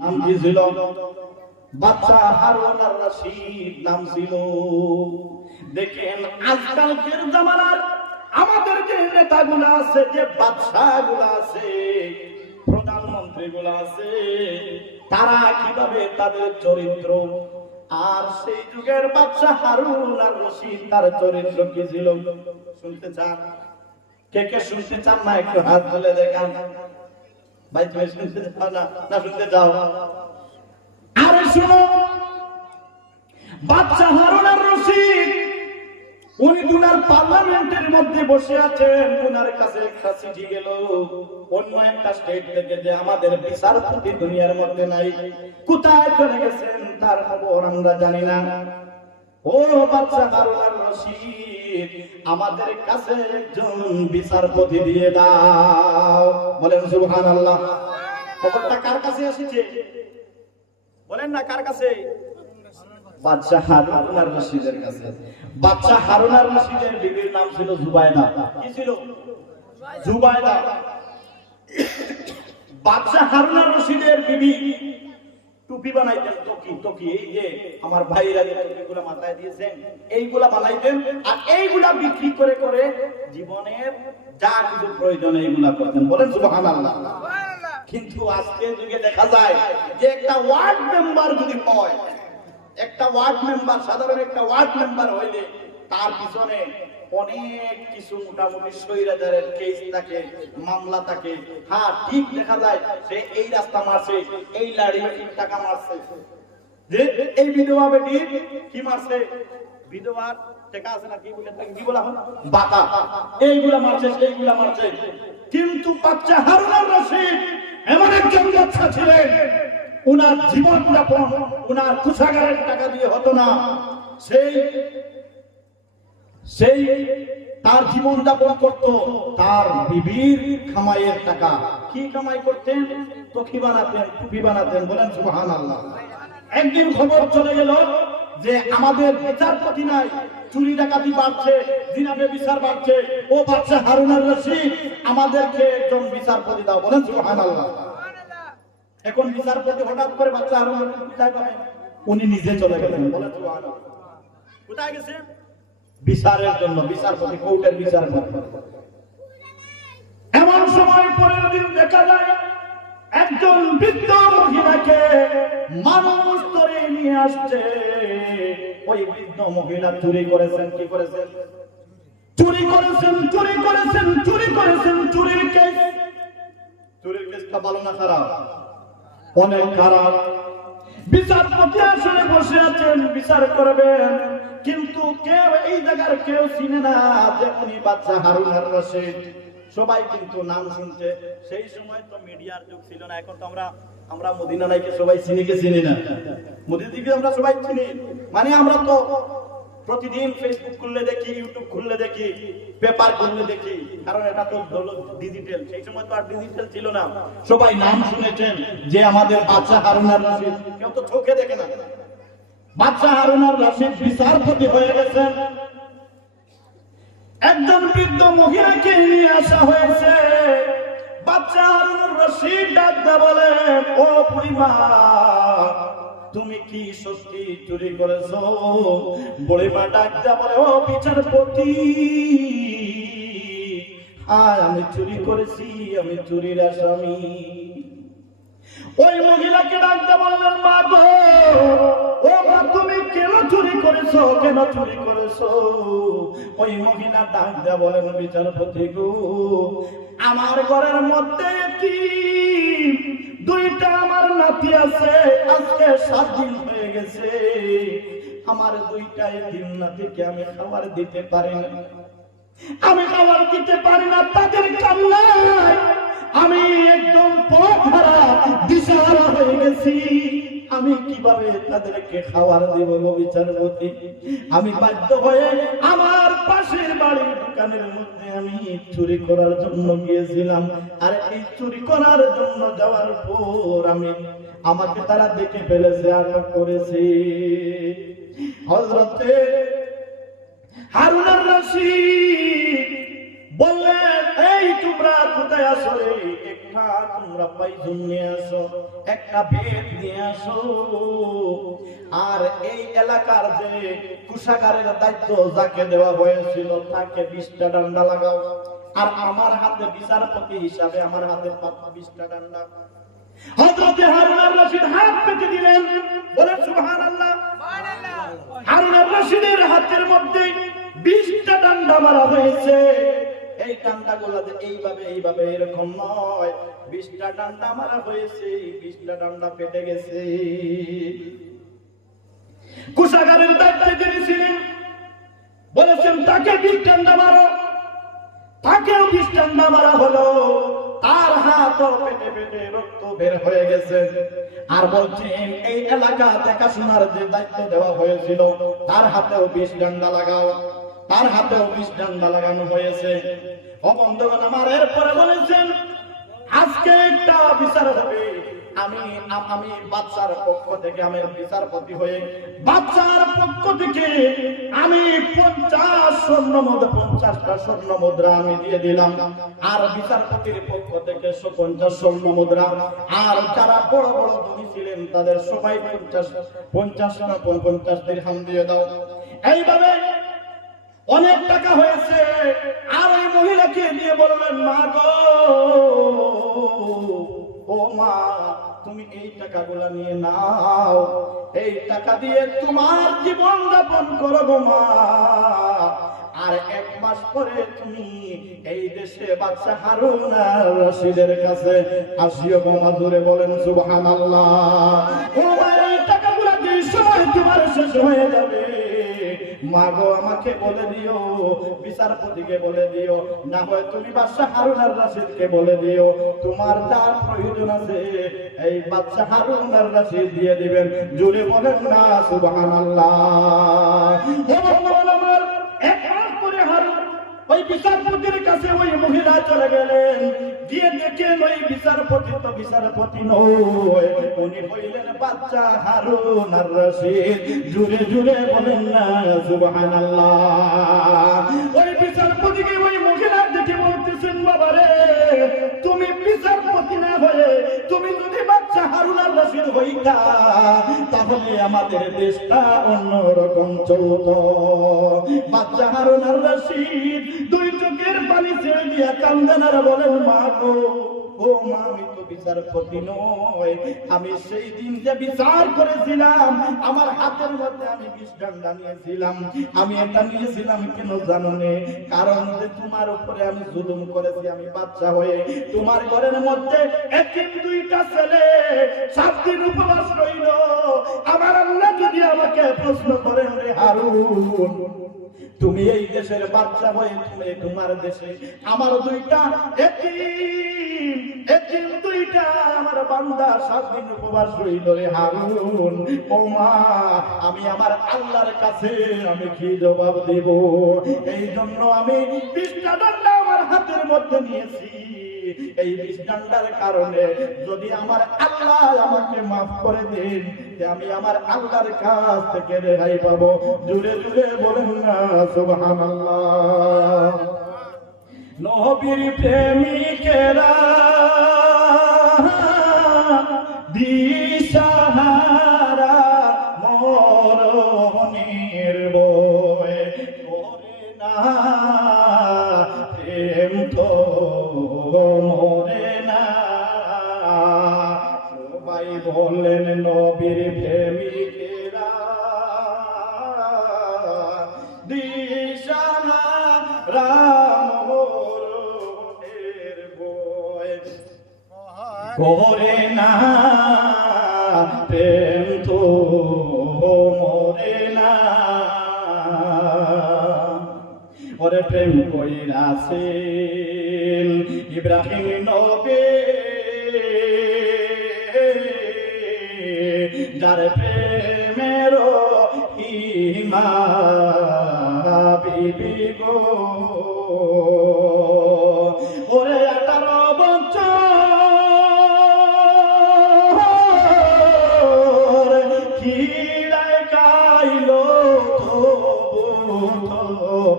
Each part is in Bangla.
নাম কি ছিল? বাচ্চা হারুন আর রশিদ নাম ছিল। দেখেন আজকালকের জামানার আমাদের যে নেতাগুলো আছে, যে বাদশাহগুলো আছে, প্রধানমন্ত্রীগুলো আছে, তারা কিভাবে তাদের চরিত্র, আর সেই যুগের বাদশা হারুন আর রশিদ তার চরিত্র কি ছিল শুনতে চান? কে কে শুনতে চান না একটু হাত তুলে দেখান। ভাই তুমি শুনতে চাও না? না শুনতে চাও? আরে শুনো, বাদশা হারুন আর রশিদ উনি দুনার পার্লামেন্টের মধ্যে বসে আছেন। উনার কাছে একটা চিঠি গেল অন্য একটা স্টেট থেকে, যে আমাদের বিচারপতি দুনিয়ার মধ্যে নাই, কোথায় চলে গেছেন তার খবর আমরা জানি না। ও বাদশা হারুন আর রশিদ, আমাদের কাছে একজন বিচারপতি দিয়ে দাও। বলেন সুবহানাল্লাহ। খবরটা কার কাছে এসেছে? বলেন না কার কাছে? বাদশা হারুন আর রশিদের কাছে। বাদশা হারুন আর রশিদের বিবির নাম ছিল জুবাইদা। কি ছিল? জুবাইদা। বাদশা হারুন আর রশিদের বিবি টুপি বানাইতেন, টকি টকি, এই যে আমার ভাইরা যে টুপিগুলো মাথায় দিয়েছেন এইগুলা বানাইতেন, আর এইগুলা বিক্রি করে করে জীবনের যা কিছু প্রয়োজন এইগুলা করতেন। বলেন সুবহানাল্লাহ। কিন্তু আজকের যুগে দেখা যায় যে একটা ওয়ার্ড মেম্বার যদি হয়, একটা ওয়ার্ড মেম্বার, সাধারণ একটা ওয়ার্ড মেম্বার হইলে তার পিছনে অনেক কিছু মোটামুটি স্বৈরাচারের কেস থাকে, মামলা থাকে। হ্যাঁ ঠিক দেখা যায় সে এই রাস্তা মারছে, এই লাড়ি টাকা মারছে, যে এই বিধবা বেটি কি মারছে, বিধবার টাকা আছে না, কি বলে কি বলা হয়, বাতা, এইগুলা মারছে, সেইগুলা মারছে। কিন্তু বাদশা হারুন আর রশিদ এমন একজন বাদশা ছিলেন, উনার জীবন যাপন উনার কুশাগারের টাকা দিয়ে হতো না। সেই তার জীবন যাপন করত তার বিবির কামাইয়ের টাকা। কি কামাই করতেন? টকি বানাতেন, টুপি বানাতেন। বলেন সুবহানাল্লাহ। একদিন খবর চলে গেল যে আমাদের বিচারপতি নাই, চুরি ডাকাতি বাড়ছে, জিনাবে বিচার বাড়ছে। ও বাদশা হারুন আর রশিদ, আমাদেরকে একজন বিচারপতি দাও। বলেন সুবহানাল্লাহ। এখন বিচারপতি হঠাৎ করে বাদশা হারুন আর রশিদ কোথায় পাবেন? উনি নিজে চলে গেলেন। বলেন সুবহানাল্লাহ। কোথায় গেছেন? বিচারের জন্য। বিচারপতি, কোর্টের বিচারপতি। এমন সময় পরের দিন দেখা যায় একজন বৃদ্ধ মহিলাকে মানুষ ধরে নিয়ে আসছে। ওই বৃদ্ধ মহিলা চুরি করেছেন। কি করেছেন? চুরি করেছেন, চুরি করেছেন, চুরি করেছেন। চুরির কেস। চুরির কেসটা ভালো না খারাপ? অনেক খারাপ। বিচারপতি আসলে বসে আছেন, বিচার করবেন, কিন্তু কেউ এই জায়গার কেউ চিনে না যে উনি বাদশা হারুন আর রশিদ। সবাই কিন্তু নাম শুনছে। সেই সময় তো মিডিয়ার যুগ ছিল না। এখন তো আমরা মদিনা নাইকে সবাই চিনি না, মদিনাকে আমরা সবাই চিনি। মানে আমরা তো প্রতিদিন ফেসবুক খুললে দেখি, ইউটিউব খুললে দেখি, পেপার খুললে দেখি, কারণ এটা তো হলো ডিজিটাল। সেই সময় তো আর ডিজিটাল ছিল না। সবাই নাম শুনেছেন যে আমাদের বাদশা হারুন আর রশিদ। কেউ তো চোখে দেখে না। বাদশা হারুন আর রশিদ বিচারপতি হয়ে গেছেন। একজন বৃদ্ধ মহিলাকে নিয়ে আসা হয়েছে। বাদশা হারুন আর রশিদ ডাকতে বলেন, ও বুড়িমা, তুমি কি সত্যি চুরি করেছো? বুড়িমা ডাকতে বলে, ও বিচারপতি, আমি চুরি করেছি, আমি চুরির আসামি। ওই মহিলাকে ডাকতে বললেন, মা গো, ও মা, তুমি কেন চুরি করেছো? কেন চুরি করেছো? ওই মহিলা ডাকতে বলেন, বিচারপতি গো, আমার ঘরের মধ্যে দুইটা আমার নাতি আছে, আজকে 7 দিন হয়ে গেছে। আমার দুইটা এতিম নাতিকে আমি খাবার দিতে পারি না। আমি খাবার দিতে পারি না, তাদের কান্নায় আমি একদম পথহারা, দিশাহারা হয়ে গেছি। আমি কিভাবে তাদেরকে খাবার দেব গো বিচারপতি? আমি বাধ্য হয়ে আমার পাশের বাড়ির দোকানের মধ্যে আমি চুরি করার জন্য গিয়েছিলাম। আর এই চুরি করার জন্য যাওয়ার পর আমাকে তারা দেখে ফেলেছে, আটক করেছে। হযরতে হারুন আর রশিদ বললেন, এই তোমরা কোথায় আসলে? একটা তোমরা পাইজুন নিয়ে আসো, একটা বেত নিয়ে আসো, আর এই এলাকার যে কুশাগারের দায়িত্ব যাকে দেওয়া হয়েছিল তাকে 20টা ডান্ডা লাগাও, আর আমার হাতে বিচারপতি হিসাবে আমার হাতে 20টা ডান্ডা। হযরত হারুন আর-রশিদ হাত পেতে দিলেন, বলেন সুবহানাল্লাহ। হারুন আর-রশিদের হাতের মধ্যে 20টা ডান্ডা মারা হয়েছে। এই ডান্ডাগুলো এইভাবে এইভাবে এরকম নয়, 20টা ডান্ডা মারা হয়েছে, 20টা ডান্ডা পেটে গেছে। কুশাগারের দায়িত্বে যিনি ছিলেন বলেছেন তাকে 20 ডান্ডা মারো, তাকেও 20 ডান্ডা মারা হলো, তার হাত পেটে পেটে রক্ত বের হয়ে গেছে। আর বলছেন এই এলাকা দেখাশোনার যে দায়িত্ব দেওয়া হয়েছিল তার হাতেও 20 ডান্ডা লাগাও, তার হাতেও 20 ডান্ডা লাগানো হয়েছে। ও বন্ধুগণ আমার, এরপরে বলেছেন আজকে একটা বিচার হবে, আমি বাচ্চার পক্ষ থেকে, আমি বিচারপতি হয়ে বাচ্চার পক্ষ থেকে আমি 50 50টা স্বর্ণ মুদ্রা আমি দিয়ে দিলাম, আর বিচারপতির পক্ষ থেকে 50 স্বর্ণ মুদ্রা, আর যারা বড় বড় ধনী ছিলেন তাদের সবাই 50 দিরহাম দিয়ে দাও। এইভাবে অনেক টাকা হয়েছে। আর ওই মহিলাকে দিয়ে বললেন, মা গো, ও মা, তুমি এই টাকাগুলা নিয়ে নাও, এই টাকা দিয়ে তোমার জীবন যাপন করো গো মা, আর 1 মাস পরে তুমি এই দেশে বাদশা হারুন আর-রশিদের কাছে আসিও গো মা। জোরে বলেন সুবহানাল্লাহ। ও মা, এই টাকাগুলা যে সময় তোমার শেষ হয়ে যাবে, মা গো আমাকে বলে দিও, বিচারপতিকে বলে দিও, না হয় তুমি বাদশা হারুন আর-রশিদকে বলে দিও, তোমার যা প্রয়োজন আছে এই বাদশা হারুন আর-রশিদ দিয়ে দিবেন। জোরে বলেন না সুবহানাল্লাহ। আমার 1 মাস পরে হারুন ওই বিচারপতির কাছে ওই মহিলা চলে গেলেন, গিয়ে দেখেন ওই বিচারপতি তো বিচারপতি নয়, উনি হইলেন বাদশা হারুন আর-রশিদ। জোরে জোরে বলেন না সুবহানাল্লাহ। ওই বিচারপতিকে ওই মহিলা দেখে বলতেছেন, বাবা রে, তুমি বিচারপতি না হয়ে তুমি যদি বাদশা হারুন আর-রশিদ হইতা তাহলে আমাদের দেশটা অন্যরকম চলতো। বাদশা হারুন আর-রশিদ 2 চোখের পানি ছেড়ে দিয়া কান্দেন আর বলেন, মা গো, ও মা, আমি তো বিচারপতি নই, আমি সেই দিন যে বিচার করেছিলাম আমার হাতের মধ্যে আমি 20 ডান্ডা নিয়েছিলাম, আমি এটা নিয়েছিলাম কেন জানো নে? কারণ যে তোমার উপরে আমি জুলুম করেছি, আমি বাচ্চা হয়ে তোমার ঘরের মধ্যে এতিম 2টা ছেলে 7 দিন উপবাস রইল। আমার আল্লাহ যদি আমাকে প্রশ্ন করেন, রে হারুন, তুমি এই দেশের বাচ্চা হয়ে তুমি তোমার দেশে আমার 2টা এতিম 2টা আমার বান্দা 7 দিন উপবাস রইল, রে হারুন, ও মা, আমি আমার আল্লাহর কাছে আমি কি জবাব দেব? এই জন্য আমি 20টা ডান্ডা আমার হাতের মধ্যে নিয়েছি। এই 20 ডান্ডার কারণে যদি আমার আল্লাহ আমাকে মাফ করে দেন, আমি আমার আল্লাহর কাছ থেকে রেহাই পাবো। জুড়ে জুড়ে বলেন না সুবহানাল্লাহ। নবীর প্রেমিকেরা দিশাহারা মরণের বয় করে না, প্রেম তো মরে না। সবাই বললেন নবীর প্রেমিকেরা দিশাহারা মরণের বয় করে না, প্রেম তো মরে না। ওরে প্রেম কইরাছেন ইব্রাহিম নবী, যার প্রেমের হিমা বিবি গো। ওরে 18 বছর খিড়ায় গাইলো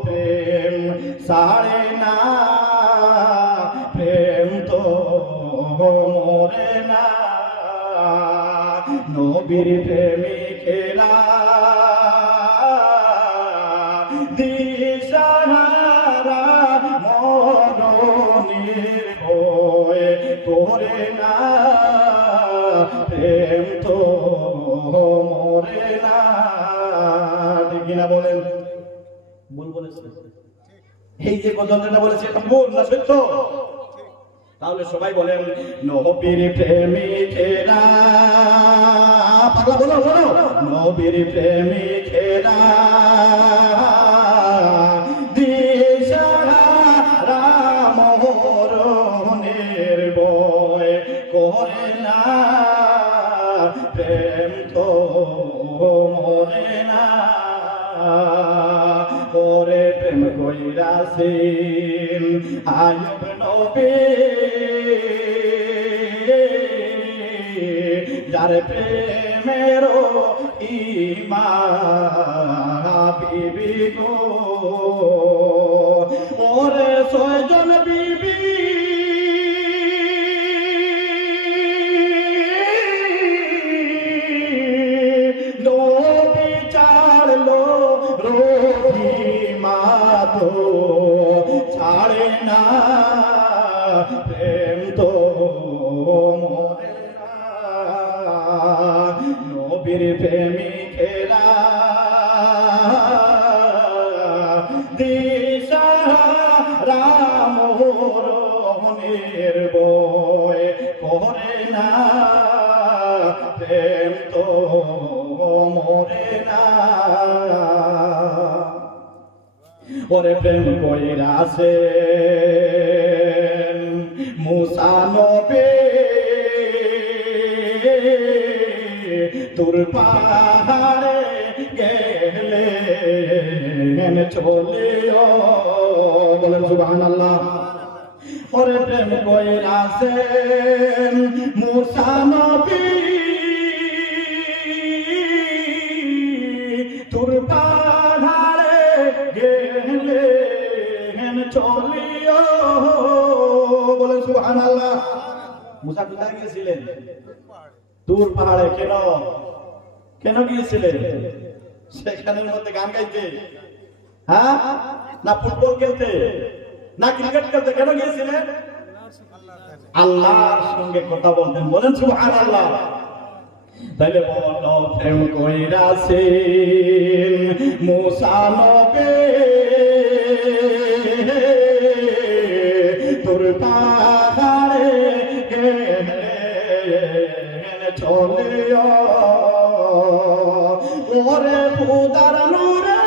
প্রেম সারে না, প্রেম তো নবীর প্রেমিকেরা দিশাহারা মরণের ভয় করে না, প্রেম তো মরে না। ঠিক কিনা বলেন? ভুল বলেছে? এই যে গজলটা বলেছে এটা ভুল না সত্য? তাহলে সবাই বলেন নবীর প্রেমিকেরা, পাগলা বলো বলো, নবীর প্রেমিকেরা দিশাহারা মরণের ভয় করে না, প্রেম তো মরে না। ওরে প্রেম কইরাছেন আয়ুব নবী, যার প্রেমের ঈমান বিবি গো, ওরে 6 জন বিবি নবী ছাড়লো রহিমা তো ছাড়ে না, প্রেম তো মরে না। নবীর প্রেমিকেরা দিশাহারা মরণের ভয় করে না, প্রেম তো মরে না। ওরে প্রেম কইরাছেন মুসা নবী, তুর পাহাড়ে গেলেন চলিও, বলেন সুবহানাল্লাহ। ওরে প্রেম কইরাছেন মুসা নবী, তুর পাহাড়ে গেলেন চলিও, বলেন সুবহানাল্লাহ। মুসা কোথায় গিয়েছিলেন? তুর পাহাড়ে। কেন কেন গিয়েছিলেন? সেখানের মধ্যে গান গাইতে, হ্যাঁ, না ফুটবল খেলতে, না ক্রিকেট খেলতে? কেন গিয়েছিলেন? আল্লাহর সঙ্গে কথা বলতেন। বলেন সুবহানাল্লাহ। তাইলে বলো প্রেম কইরাছেন মুসা নবী, তোর পাহাড়ে গেলেন চলিও, ওরে খুদার নূরে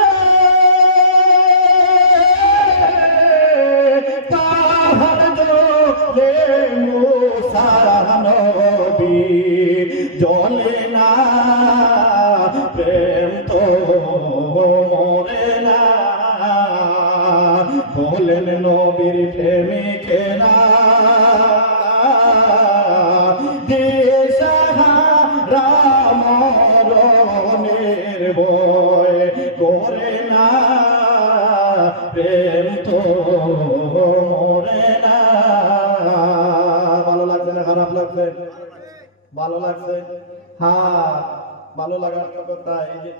পাহাড় জ্বলে মুসা নবী জ্বলে না, প্রেম তো মরে না। বলেন নবীর প্রেমিকেরা দিশাহারা মরণের ভয় করে না, প্রেম তো মরে না। ভালো লাগছে না খারাপ লাগছে? ভালো লাগছে? হ্যাঁ, ভালো লাগার কথা। এই যে